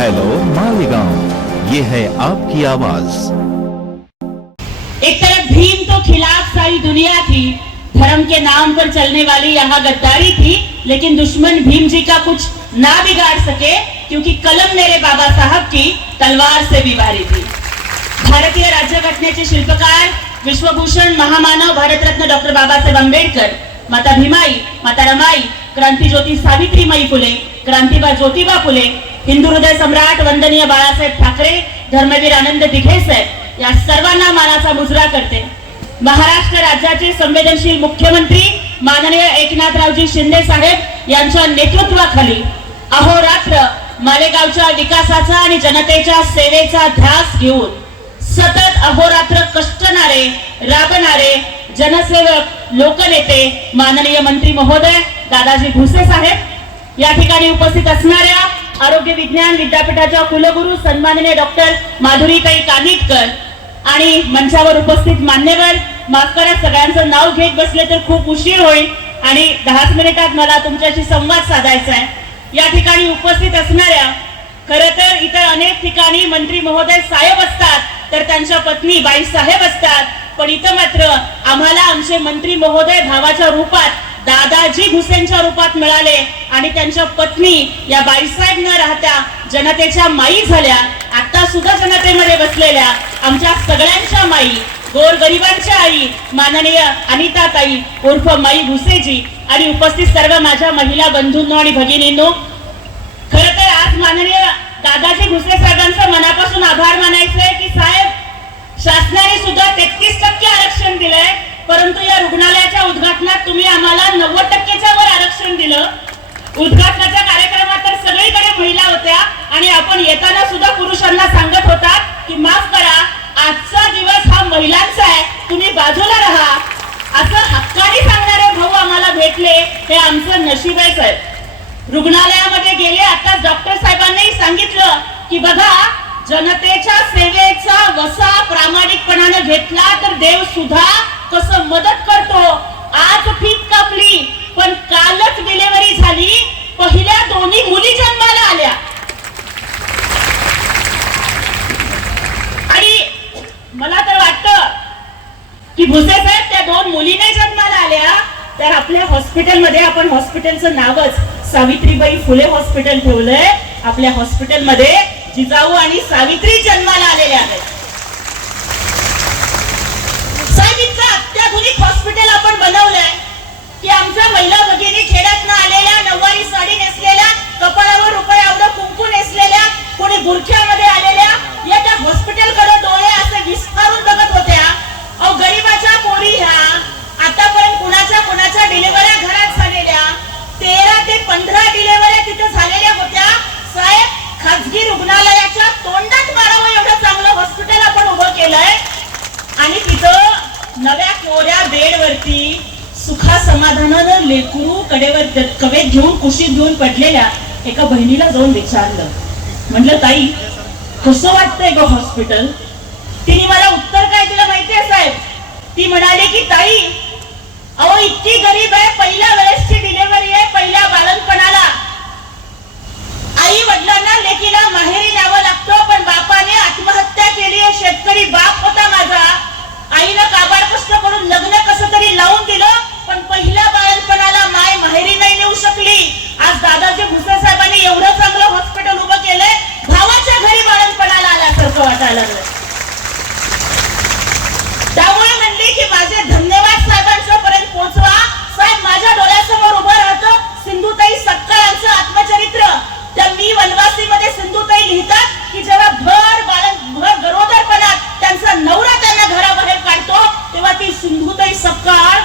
Hello Malegaon ये है आपकी आवाज़। एक तरफ़ भीम तो खिलाफ सारी दुनिया थी, धर्म के नाम पर चलने वाली यहाँ गद्दारी थी, लेकिन दुश्मन भीम जी का कुछ ना बिगाड़ सके, क्योंकि कलम मेरे बाबा साहब की तलवार से भी भारी थी। भारतीय राज्यघटनेचे शिल्पकार, विश्वभूषण महामानव भारतरत्न डॉक्टर बाबा बाबासाहेब आंबेडकर माता भीमाई, माता रमाई क्रांतीज्योती सावित्रीमाई फुले क्रांतीबा ज्योतिबा फुले हिंदू हृदय सम्राट वंदनीय बाळासाहेब ठाकरे धर्मवीर आनंद दिघे साहेब या सर्वांना मानाचा मुजरा करते. महाराष्ट्र राज्याचे संवेदनशील मुख्यमंत्री माननीय एकनाथरावजी शिंदे साहेब यांच्या नेतृत्वाखाली अहोरात्र मालेगावच्या विकासाचा आणि जनतेच्या सेवेचा ध्यास घेऊन सतत अहोरात्र कष्टणारे राबणारे जनसेवक लोकनेते माननीय मंत्री महोदय दादाजी भुसे साहेब या ठिकाणी उपस्थित असणाऱ्या आरोग्य विज्ञान विद्यापीठाच्या कुलगुरू सन्माननीय डॉक्टर माधुरीताई कानिटकर आणि मंचावर उपस्थित मान्यवर माफ करा सगळ्यांचं नाव घेत बसले तर खूप उशीर होईल आणि दहाच मिनिटात मला तुमच्याशी संवाद साधायचा आहे. या ठिकाणी उपस्थित असणाऱ्या खर तर इतर अनेक ठिकाणी मंत्री महोदय साहेब असतात तर त्यांच्या पत्नी बाई साहेब असतात पण इथं मात्र आम्हाला आमचे मंत्री महोदय भावाच्या रूपात दादाजी भुसेंच्या रूपात मिळाले आणि त्यांच्या पत्नी या बाईसाहेब न राहत्या जनतेच्या माई झाल्या. आता सुद्धा जनतेमध्ये बसलेल्या आमच्या सगळ्यांच्या माई गोर गरिबांच्या आई माननीय अनिता ताई उर्फ माई भुसेजी आणि उपस्थित सर्व माझ्या महिला बंधूंनो आणि भगिनींनो खर तर आज माननीय दादाजी भुसे साहेबांचं मनापासून आभार मानायचंय की साहेब शासनाने सुद्धा तेहतीस टक्के आरक्षण दिलंय. परंतु या रुग्णालयाच्या उद्घाटनात तुम्ही आम्हाला नव्वद टक्केच्या वर आरक्षण दिलं. उद्घाटनाच्या कार्यक्रमात तर सगळीकडे महिला होत्या आणि आपण येताना सुद्धा पुरुषांना सांगत होता की माफ करा आजचा दिवस हा महिलांचा आहे तुम्ही बाजूला राहा. असं हक्काने सांगणारे भाऊ आम्हाला भेटले हे आमचं नशीब आहे. साहेब रुग्णालयामध्ये गेले आता डॉक्टर साहेबांनी सांगितलं की बघा जनतेच्या सेवेचा वसा प्रामाणिकपणाने घेतला तर देव सुद्धा कसं मदत करतो? आज फीत कापली पण कालच डिलेवरी झाली. पहिल्या दोन्ही मुली जन्माला आल्या. आणि मला तर वाटत की भुसे साहेब त्या दोन मुलीने जन्माला आल्या. तर आपल्या हॉस्पिटलमध्ये आपण हॉस्पिटलचं नावच सावित्रीबाई फुले हॉस्पिटल ठेवलंय. आपल्या हॉस्पिटलमध्ये जिजाऊ आणि सावित्री जन्माला आलेल्या आहेत साहेब इतकं अत्याधुनिक हॉस्पिटल आपण बनवलंय की आमच्या महिला भगिनी खेड्यातनं आलेल्या नऊवारी साडी नेसलेल्या कपाळावर रुपये एवढं कुंकू नेसलेल्या कोणी बुरख्यामध्ये आलेल्या या त्या हॉस्पिटलकडे डोळे असे विस्तारून बघत होत्या. अहो गरीबाच्या पोरी ह्या आतापर्यंत कुणाच्या कुणाच्या डिलिव्हऱ्या घरात झालेल्या तेरा ते पंधरा डिलिव्हऱ्या तिथे झालेल्या होत्या. साहेब खाजगी रुग्णालयाच्या तोंडात मारावं एवढं चांगलं हॉस्पिटल आपण उभं केलंय. आणि तिथं नव्या कोऱ्या बेडवरती सुखा समाधानानं लेकरू कडेवर कवेत घेऊन कुशीत घेऊन पडलेल्या एका बहिणीला जाऊन विचारलं. म्हटलं ताई कसं वाटतंय ग हॉस्पिटल तिने मला उत्तर काय दिलं माहितीये साहेब? ती म्हणाली की ताई अहो इतकी गरीब आहे पहिल्या वेळेसची डिलिव्हरी आहे पहिल्या बालनपणाला. आई वडिलांना लेकीला माहेरी न्यावं लागतं पण बापाने आत्महत्या केली आहे शेतकरी बाप होता माझा. आईनं काबाड कष्ट करून लग्न कसं तरी लावून दिलं पण पहिल्या बाळणपणाला माय माहेरी नाही नेऊ शकली. दादाजी भुसे साहेबांनी एवढं चांगलं हॉस्पिटल उभं केलंय भावाच्या घरी बाळणपणाला आल्यासारखं वाटायला लागलं त्यामुळे म्हणले की माझे धन्यवाद साहेबांच्या पर्यंत पोहोचवा. साहेब माझ्या डोळ्यासमोर उभं राहतं सिंधुताई सत्कार आत्मचरित्र. त्या मी वनवासी मध्ये सिंधुताई लिहितात की जेव्हा भर बाळण भर गरोदरपणात त्यांचा नवरा त्यांना घराबाहेर काढतो तेव्हा ती सिंधुताई सत्कार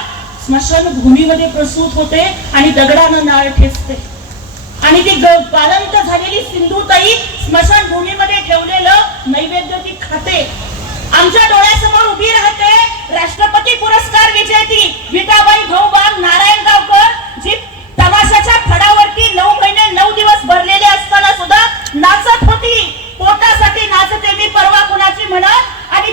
स्मशान भूमीमध्ये प्रसूत होते आणि दगडानं नाळ ठेचते. आणि ती बालंत झालेली सिंधुताई स्मशानभूमीमध्ये ठेवलेलं नैवेद्य ती खाते. आमच्या डोळ्यासमोर उभी राहते राष्ट्रपती पुरस्कार विजेती विटाबाई भाऊबाग नारायण गावकर जी तमाशाच्या फडावरती नऊ महिने नऊ दिवस भरलेले असताना सुद्धा नाचत होती. पोटासाठी नाचते मी परवा कुणाची म्हणत? आणि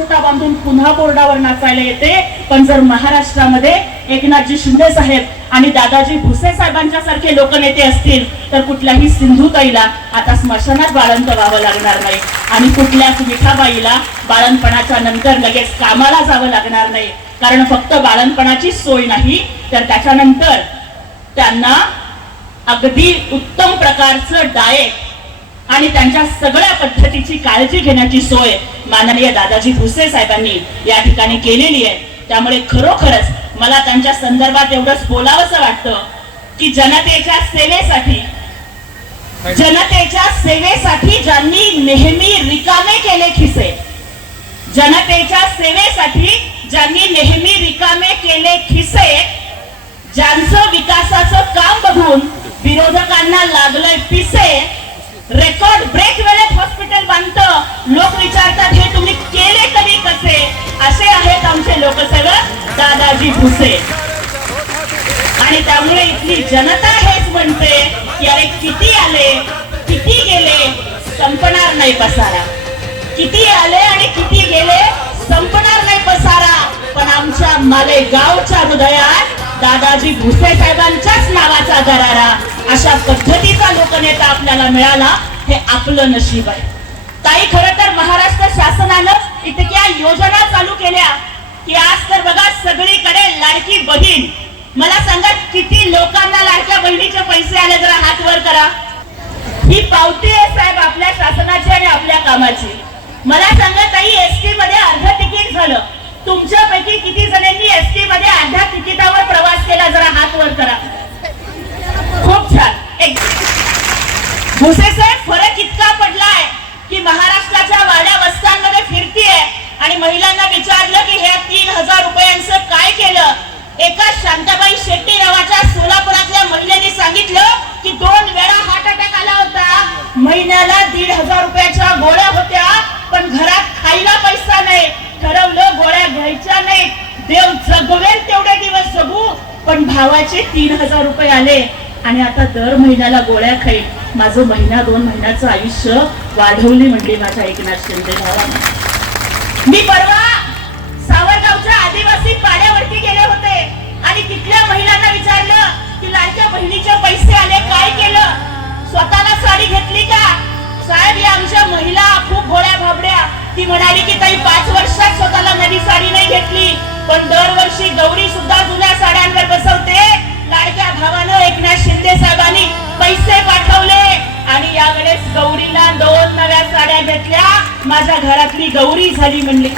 लुगड्याचा बांधून पुन्हा बोर्डावर नाचायला येते. पण जर महाराष्ट्रामध्ये एकनाथजी शिंदे साहेब आणि दादाजी भुसे साहेबांच्या सारखे लोकनेते असतील तर कुठल्याही सिंधुताईला आता स्मशानात बाळंत व्हावं लागणार नाही. आणि कुठल्याच मिठाबाईला बाळणपणाच्या नंतर लगेच कामाला जावं लागणार नाही. कारण फक्त बाळणपणाची सोय नाही तर त्याच्यानंतर त्यांना अगदी उत्तम प्रकारचं डाएट आणि त्यांच्या सगळ्या पद्धतीची काळजी घेण्याची सोय माननीय दादाजी भुसे साहेबांनी या ठिकाणी केलेली आहे. त्यामुळे खरोखरच मला त्यांच्या संदर्भात एवढंच बोलावंसं वाटतं की जनतेच्या सेवेसाठी जनतेच्या सेवेसाठी ज्यांनी नेहमी रिकामे केले खिसे जनतेच्या सेवेसाठी ज्यांनी नेहमी रिकामे केले खिसे ज्यांचं विकासाचं काम बघून विरोधकांना लागलंय पिसे रेकॉर्ड ब्रेक वेळेत हॉस्पिटल बांधतं लोक विचारतात हे तुम्ही केले कधी कसे? असे आहेत आमचे लोकसेवक दादाजी भुसे. आणि त्यामुळे इथली जनता हेच म्हणते की अरे किती आले? किती गेले? संपणार नाही पसारा. किती आले आणि किती गेले? संपणार नाही पसारा. पण आमच्या मालेगावच्या हृदयात दादाजी भुसे साहेबांच्याच नावाचा दरारा. अशा पद्धतीचा लोकनेता आपल्याला मिळाला हे आपलं नशीब आहे. ताई खरं तर महाराष्ट्र शासनानं इतक्या योजना चालू केल्या की आज तर बघा सगळीकडे लाडकी बहीण. मला सांगा किती लोकांना लाडक्या बहिणीचे पैसे आले जरा हात वर करा. ही पावती आहे साहेब आपल्या शासनाची आणि आपल्या कामाची. मला सांगा ताई एसटी मध्ये अर्ध तिकीट झालं. तुमच्यापैकी किती जणांनी एसटी मध्ये अर्ध्या तिकिटावर प्रवास केला? जरा हात वर करा. खूप छान. एक भुसे साहेब फरक इतका पडलाय की महाराष्ट्राच्या वाड्या वस्त्यांमध्ये फिरतीये आणि महिलांना विचारलं की ह्या तीन हजार रुपयांचं काय केलं? एका शांताबाई शेट्टी नावाच्या सोलापुरातल्या महिलेने सांगितलं की दोन वेळा हार्ट अटॅक आला होता महिन्याला दीड हजार रुपयाच्या गोळ्या होत्या पण घरात खायला पैसा नाही ठरवलं गोळ्या घ्यायच्या नाही देव जगवेल तेवढे दिवस जगू पण भावाचे तीन हजार रुपये आले आणि आता दर महिन्याला गोळ्या खाईल माझं महिना दोन महिन्याचं आयुष्य वाढवली म्हणजे माझ्या एकनाथ शिंदे भावाने. मी परवा सावरगावच्या आदिवासी पाड्यावरती गेले होते आणि तिथल्या महिलांना विचारलं की लाडक्या बहिणीचे पैसे आले काय केलं? स्वतःला साडी घेतली का? साहेब या आमच्या महिला खूप गोळ्या भाबड्या. ती म्हणाली की ताई पाच वर्षात स्वतःला नवी साडी नाही घेतली पण दरवर्षी गौरी सुद्धा जुन्या साड्यांवर बसवते. लाडक्या भावानं एकनाथ शिंदे साहेबांनी पैसे पाठवले. आणि यावेळेस गौरीला दोन नव्या साड्या घेतल्या माझ्या घरातली गौरी झाली म्हणली.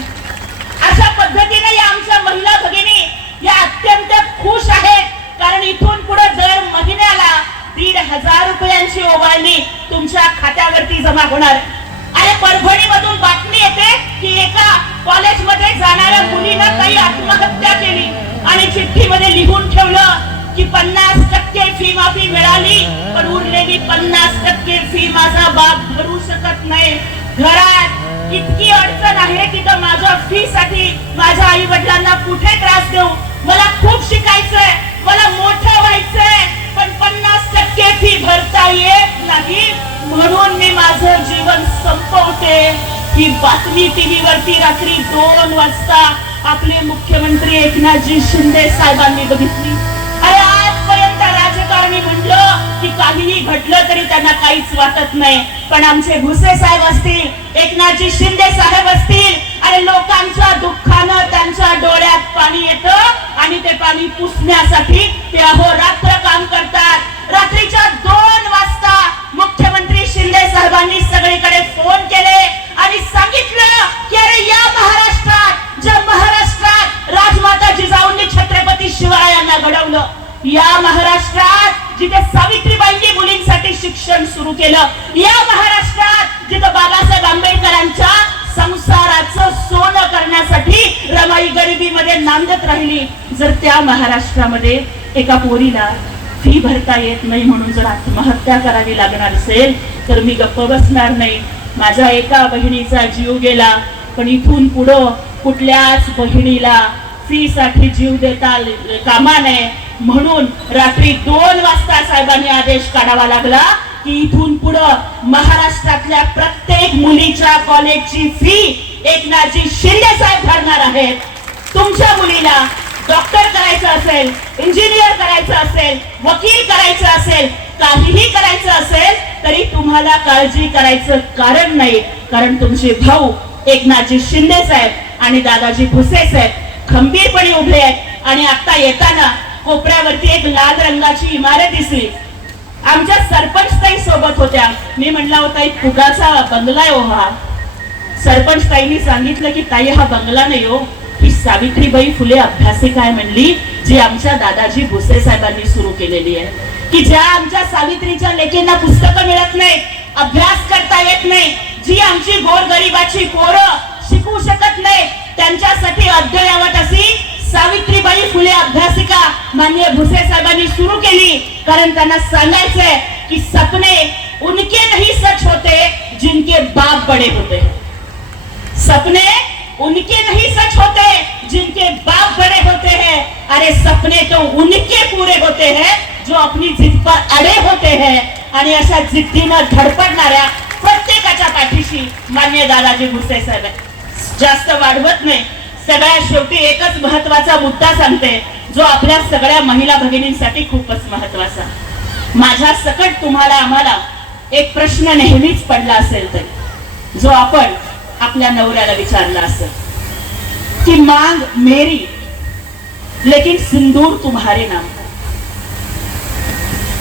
अशा पद्धतीने या आमच्या महिला भगिनी या अत्यंत खुश आहेत. कारण इथून पुढे दर महिन्याला दीड हजार रुपयांची ओवाळणी तुमच्या खात्यावरती जमा होणार आणि परभणी मधून बातमी येते की एका कॉलेजमध्ये जाणाऱ्या मुलीनं काही आत्महत्या केली. आणि चिठ्ठीमध्ये लिहून ठेवलं की पन्नास टक्के फी माफी मिळाली पण उरलेली पन्नास टक्के फी माझा बाप भरू शकत नाही. घरात इतकी अडचण आहे की तर माझ्या फी साठी माझ्या आई वडिलांना कुठे त्रास देऊ? मला खूप शिकायचंय मला मोठं व्हायचंय पण पन्नास टक्के फी भरता येत नाही. म्हणून मी माझं जीवन संपवते. ही बातमी टीव्ही वरती रात्री दोन वाजता आपले मुख्यमंत्री एकनाथजी शिंदे साहेबांनी बघितली. राजकारणी की काहीही घडलं तरी त्यांना काहीच वाटत नाही. पण आमचे भुसे साहेब असतील एकनाथजी शिंदे साहेब असतील आणि लोकांच्या दुःखानं करण्यासाठी रमाई गरिबीमध्ये नांदत राहिली. जर त्या महाराष्ट्रामध्ये एका पोरीला फी भरता येत नाही म्हणून जर आत्महत्या करावी लागणार असेल तर मी गप्प बसणार नाही. माझ्या एका बहिणीचा जीव गेला पण इथून पुढं कुठल्याच बहिणीला फी साठी जीव देता कामा नये. म्हणून रात्री दोन वाजता साहेबांनी आदेश काढावा लागला की इथून पुढं महाराष्ट्रातल्या प्रत्येक मुलीच्या कॉलेजची फी एकनाथजी शिंदे साहेब ठरणार आहेत. तुमच्या मुलीला डॉक्टर करायचं असेल इंजिनियर करायचं असेल वकील करायचं असेल काहीही करायचं असेल तरी तुम्हाला काळजी करायचं कारण नाही. कारण तुमचे भाऊ एकनाथजी शिंदे साहेब आणि दादाजी भुसे साहेब खंबीरपणे उभे आहेत. आणि आता येताना कोपऱ्यावरती एक लाल रंगाची इमारत दिसली. आमच्या सरपंच ताई सोबत होत्या. मी म्हणला होता एक फुगाचा बंगला आहे हो हा? सरपंच ताईंनी सांगितलं की ताई हा बंगला नाही हो. ही सावित्रीबाई फुले अभ्यासिका आहे म्हणली जी आमच्या दादाजी भुसे साहेबांनी सुरू केलेली आहे. की ज्या आमच्या सावित्रीच्या लेकींना पुस्तकं मिळत नाही अभ्यास करता येत नाही जी आमची गोरगरिबाची पोरं शिकू शकत नाही त्यांच्यासाठी अद्ययावत अशी सावित्रीबाई फुले अभ्यासिका माननीय भुसे साहेबांनी सुरू केली. कारण त्यांना सांगायचंय की सपने उनके नाही सच होते जिनके बाप बड़े होते हैं. सपने उनके नहीं सच होते जिनके बाप बड़े होते हैं। अरे सपने तो उनके पूरे होते हैं जो अपनी जिद पर अडे होते हैं। आणि अशा जिद्दीनं धडपडणाऱ्या प्रत्येकाच्या पाठीशी मान्य दादाजी भुसे सर जास्त वाढवत नाही सगळ्या शेवटी एकच महत्त्वाचा मुद्दा सांगते जो आपल्या सगळ्या महिला भगिनींसाठी खूपच महत्त्वाचा माझ्या सकट तुम्हाला आम्हाला एक प्रश्न नेहमीच पडला असेल तर जो आपण आपल्या नवऱ्याला विचारला असेल की, मांग मेरी, लेकिन सिंदूर तुम्हारे नाम का?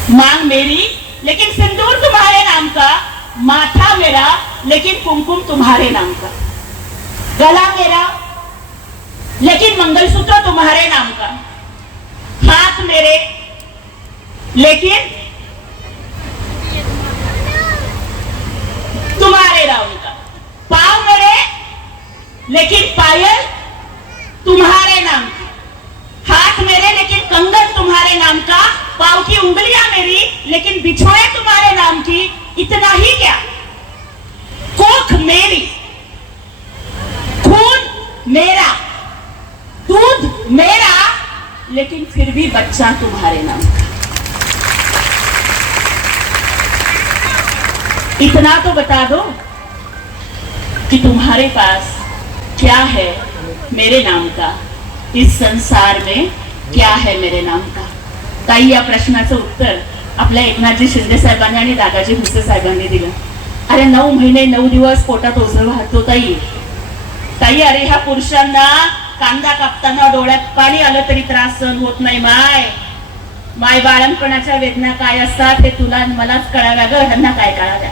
मांग मेरी, लेकिन सिंदूर तुम्हारे नाम का? माथा मेरा, लेकिन कुमकुम तुम्हारे नाम का? गला मेरा, लेकिन मंगलसूत्र तुम्हारे नाम का? हाथ मेरे, लेकिन तुम्हारे नाम का पाव मेरे लेकिन पायल तुम्हारे नाम हाथ मेरे, लेकिन कंगन तुम्हारे नाम का। पाव की उंगलियाँ मेरी, लेकिन बिछोए तुम्हारे नाम की। इतना ही क्या? कोख मेरी, खून मेरा, दूध मेरा, लेकिन फिर भी बच्चा तुम्हारे नाम का। इतना तो बता दो कि तुम्हारे पास क्या है मेरे नाम का? इस संसार में क्या है मेरे नाम का? ताई या प्रश्नाचं उत्तर आपल्या एकनाथजी शिंदे साहेबांनी आणि दादाजी भुसे साहेबांनी दिलं. अरे नऊ महिने नऊ दिवस पोटात ओझं वाहतो ताई. ताई अरे ह्या पुरुषांना कांदा कापताना डोळ्यात पाणी आलं तरी त्रास सहन होत नाही माय. माय बाळणपणाच्या वेदना काय असतात हे तुला मलाच कळाव्या ग ह्यांना काय कळाव्या?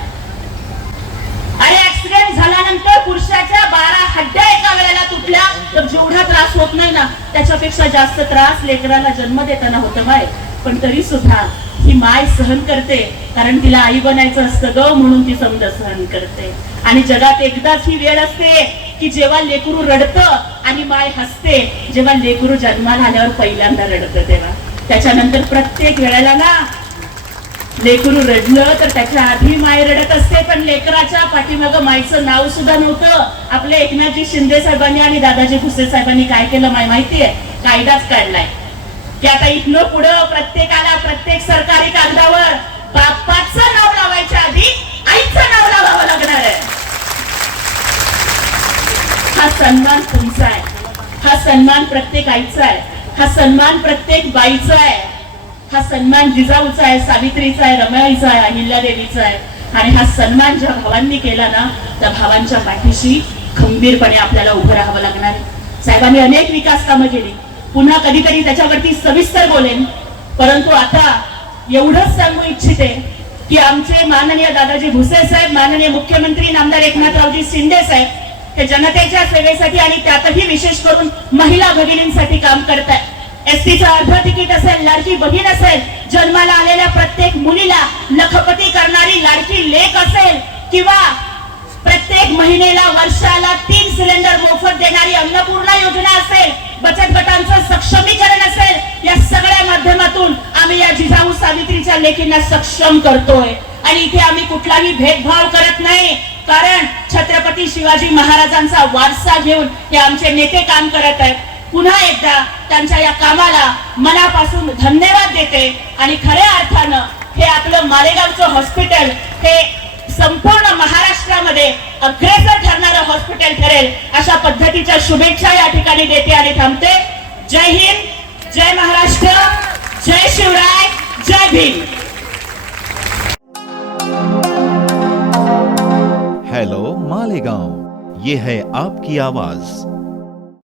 अरे ऍक्सिडेंट झाल्यानंतर पुरुषाच्या बारा हड्ड्या एका वेळेला तुटल्या तर जेवढा त्रास होत नाही ना त्याच्यापेक्षा जास्त त्रास लेकराला जन्म देताना होतं बाय पण तरी सुद्धा ही माय सहन करते कारण तिला आई बनायचं असतं ग म्हणून ती समज सहन करते. आणि जगात एकदाच ही वेळ असते की जेव्हा लेकरू रडतं आणि माय हसते जेव्हा लेकरू जन्माला आल्यावर पहिल्यांदा रडतं तेव्हा. त्याच्यानंतर प्रत्येक वेळेला ना लेकरू रडलं तर त्याच्या आधी माय रडत असते पण लेकराच्या पाठीमाग माईचं नाव सुद्धा नव्हतं. आपले एकनाथजी शिंदे साहेबांनी आणि दादाजी भुसे साहेबांनी काय केलं माय माहितीये? कायदाच काढलाय की आता इथलं पुढं प्रत्येकाला प्रत्येक सरकारी कागदावर बाप्पाचं नाव लावायच्या आधी आईचं नाव लावावं लागणार आहे. हा सन्मान तुमचा आहे. हा सन्मान प्रत्येक आईचा आहे. हा सन्मान प्रत्येक बाईचा आहे. हा सन्मान जिजाऊचा आहे सावित्रीचा आहे रमाईचा आहे अहिल्यादेवीचा आहे. आणि हा सन्मान ज्या भावांनी केला ना त्या भावांच्या पाठीशी खंबीरपणे आपल्याला उभं राहावं लागणार आहे. साहेबांनी अनेक विकास कामं केली. पुन्हा कधीतरी त्याच्यावरती सविस्तर बोलेन. परंतु आता एवढंच सांगू इच्छिते की आमचे माननीय दादाजी भुसे साहेब माननीय मुख्यमंत्री नामदार एकनाथरावजी शिंदे साहेब ते जनतेच्या सेवेसाठी आणि त्यातही विशेष करून महिला भगिनींसाठी काम करतायत. एसटीचं अर्ध तिकीट असेल लाडकी बहीण असेल जन्माला आलेल्या प्रत्येक मुलीला लखपती करणारी लाडकी लेख असेल किंवा प्रत्येक महिनेला वर्षाला तीन सिलेंडर मोफत देणारी अन्नपूर्णा योजना असेल बचत गटांचं सक्षमीकरण असेल या सगळ्या माध्यमातून आम्ही या जिजाऊ सावित्रीच्या लेखींना सक्षम करतोय. आणि इथे आम्ही कुठलाही भेदभाव करत नाही कारण छत्रपती शिवाजी महाराजांचा वारसा घेऊन हे आमचे नेते काम करत आहेत. पुन्हा एकदा त्यांच्या या कामाला मनापासून धन्यवाद देते आणि खऱ्या अर्थानं हे आपलं मालेगावचं हॉस्पिटल हे संपूर्ण महाराष्ट्रामध्ये अग्रेसर ठरणारं हॉस्पिटल ठरेल अशा पद्धतीच्या शुभेच्छा या ठिकाणी देते आणि थांबते. जय हिंद जय महाराष्ट्र जय शिवराय जय भीम. हेलो मालेगांव. ये है आपकी आवाज.